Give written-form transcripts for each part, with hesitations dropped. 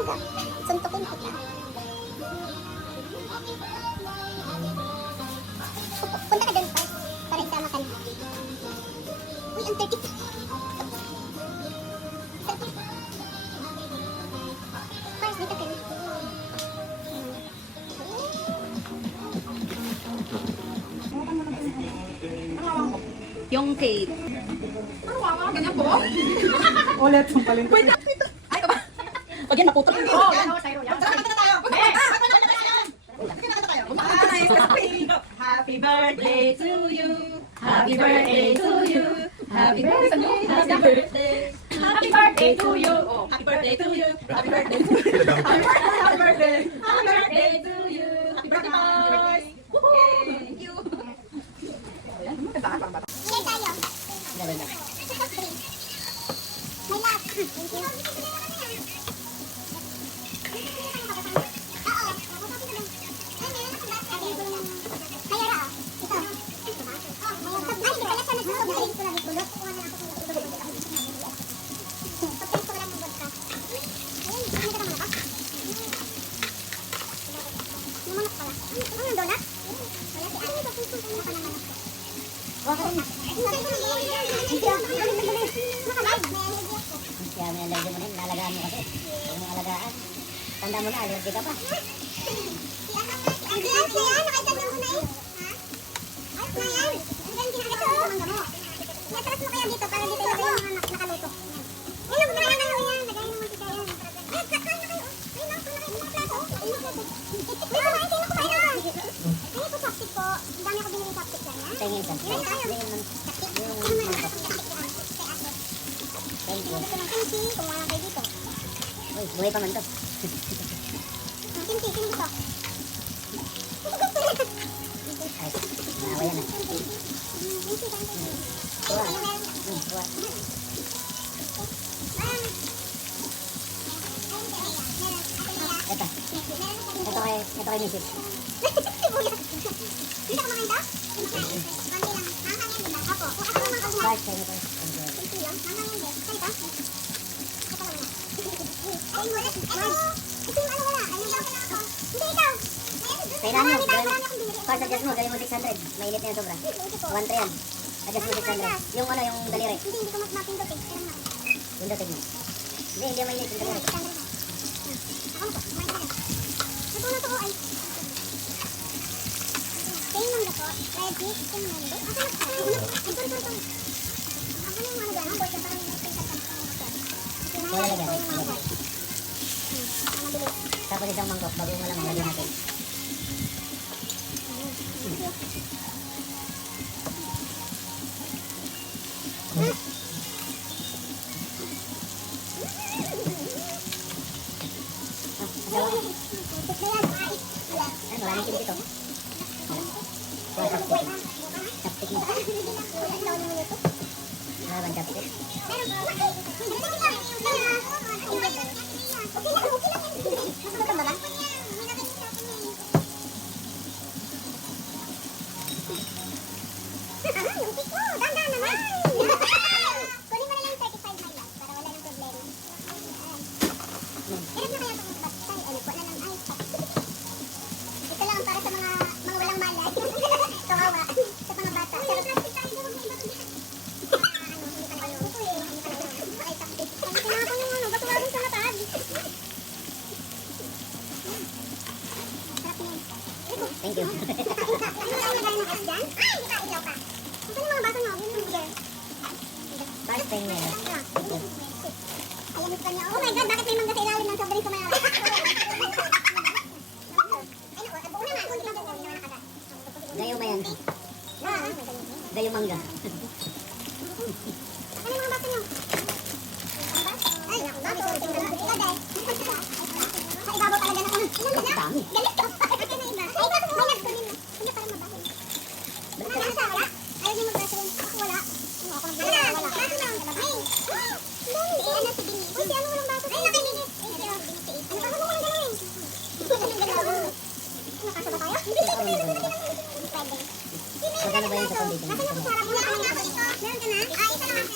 talaga. Suntukin kita. Punta ka dun pa. Para isama ka na. Uy, ang 30. Pars, dito ka na. Yung cake. Ganyan po? Ulit yung palinto. Wait, ay ka ba? Pag yan naputol. Oo, Tara, kanta na tayo. Happy birthday to you. Happy birthday to you. Happy birthday. Happy birthday. Happy birthday to you. Oh, happy birthday to you. Happy birthday to you. Happy birthday. Happy birthday. Happy birthday to you. Happy birthday, guys. Thank you. Ilan tayo? May last. Thank you. Kaya may allergy mo na yun, lalagaan mo kasi. Huwag mo alagaan. Tanda mo na, allergy ka pa. Ang diyan siya yan, nakaitan mo na eh. Ha? Ayos na yan. Ang diyan ginagawa mo ng mo. Iatras mo kaya dito para dito yung mga nakaluto. Yan ang mga ano yan, lagay mo mantika yan. Ay, kakain na kayo. Ay, naku na kayo mga plato. Ay, mga plato. Ay, kumain kayo, kumain na. Ay, po chopstick po. Ang dami ako binili chopstick yan, ha? Tingin sa. Ilan tayo? Tingin Chopstick. yung Ano man, mangkok. chopstick yan. Kay Ate. Thank you. Gusto ng kimchi, kumuha lang kayo dito. Uy, buhay pa man to. Ang kimchi, sino gusto? Ay, naawa yan ah. Kimchi, kain kayo. Tuwa. Ayun, meron ka. Tuwa. Ito. Ito kay Mrs. Hindi ka kumakain ka? Konti lang. Hanggang yan, diba? Apo. Kung ako naman kung Bye, sa'yo ko. konti lang. Hanggang yan, din. Saan ka? Ito lang na. Ay, mo. Ito yung ano wala. Ano daw pala ako? Hindi, ikaw. Kailan nyo? Marami akong binili. First adjust mo, gawin mo 600. Mainit na yan sobra. 1 yan. Adjust mo 600. Yung ano, yung daliri. Hindi ko mapindot eh. Pero na. Pindutin mo. Hindi mainit yung daliri. Ako na po. Kumain ka na. Ito na to ay. Kaya yung mangga po. Red meat. Yung mangga. Asa na po? Ito. Ako na yung ano dyan. Ang boy. Parang yung pintat ka na. Wala lang yan. Ang mangga. Mabilis. Tapos isang mangkok, bago mo lang lagyan natin. Ay, maraming kilit ito. Wala. Chopstick. Chopstick mo. Wala bang chopstick? Ito lang para sa mga walang malay. Kawawa. Sa mga bata. Thank you. First thing nila. Oh my God, bakit may mangga sa ilalim ng sobrang kumayara? Gayo ba yan? Gayo mangga. Ano yung mga baso nyo? Ay, baso. Sa ibabaw talaga na. Ang dami. Galit ka. Ay, baso mo. May nagsunin mo. Hindi parang mabahin. Ano sa wala? Ayaw niyo magbaso rin. Ako wala. Ako nagbaso. Wala. Baso lang. Ay. Dami. Ano sa bini? Uy, si ano walang baso? Ay, nakibinit. Ano ba? Ano walang galing? Nakasa ba tayo? Hindi. Pwede. Magkano ba yan sa pambili? Nasaan yung kutsara? Meron ka na? Ito lang.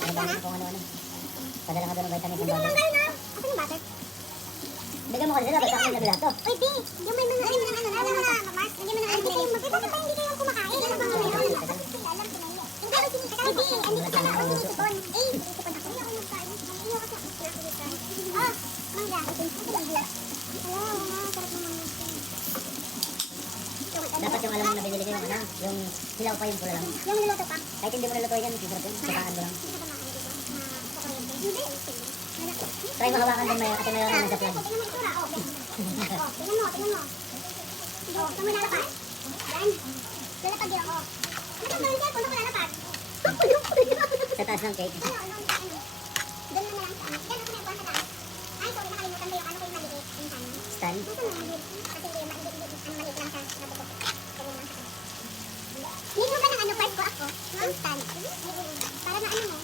Ano ba kung ano-ano? Padala nga doon ng vitamin Hindi mo lang powder. kayo na. Asan yung butter? Bigyan mo kasi sila, basta ako yung nabila to. Uy, B, yung may mga ano, alam mo na, Mars, hindi mo na ano, bakit ba hindi kayo kumakain? Ano ba ngayon? Hindi, B, andito ka na, ano yung sipon? Eh, sipon ako. Hindi ako nagkain. Hindi ako nagkain. Oh, mangga. Ala, sarap naman. Dapat yung alam mo na binili ko yung ano, yung hilaw pa yung pula lang. Yung niluto pa. Kahit hindi mo nalutuin yan, masarap yun. Sakaan mo lang. Hindi. Try mahawakan din may ate mayroon na sa plug. Tingnan mo itsura, oh. Tingnan mo, tingnan mo. Oh, saan mo lalapad? Yan. Lalapad yun, oh. Ano ba gawin siya? Kung saan mo lalapad? Sa taas ng cake. Doon na lang sa ano. Diyan ako na sa taas. Ay, sorry, nakalimutan mo yung ano ko yung maliit. Yung ano. Stand. Nasaan ang maliit? Kasi yung maliit lang sa nabukot. Ganun lang sa taas. Need mo ba ng ano, part ko ako? Ng stand. Para na ano mo?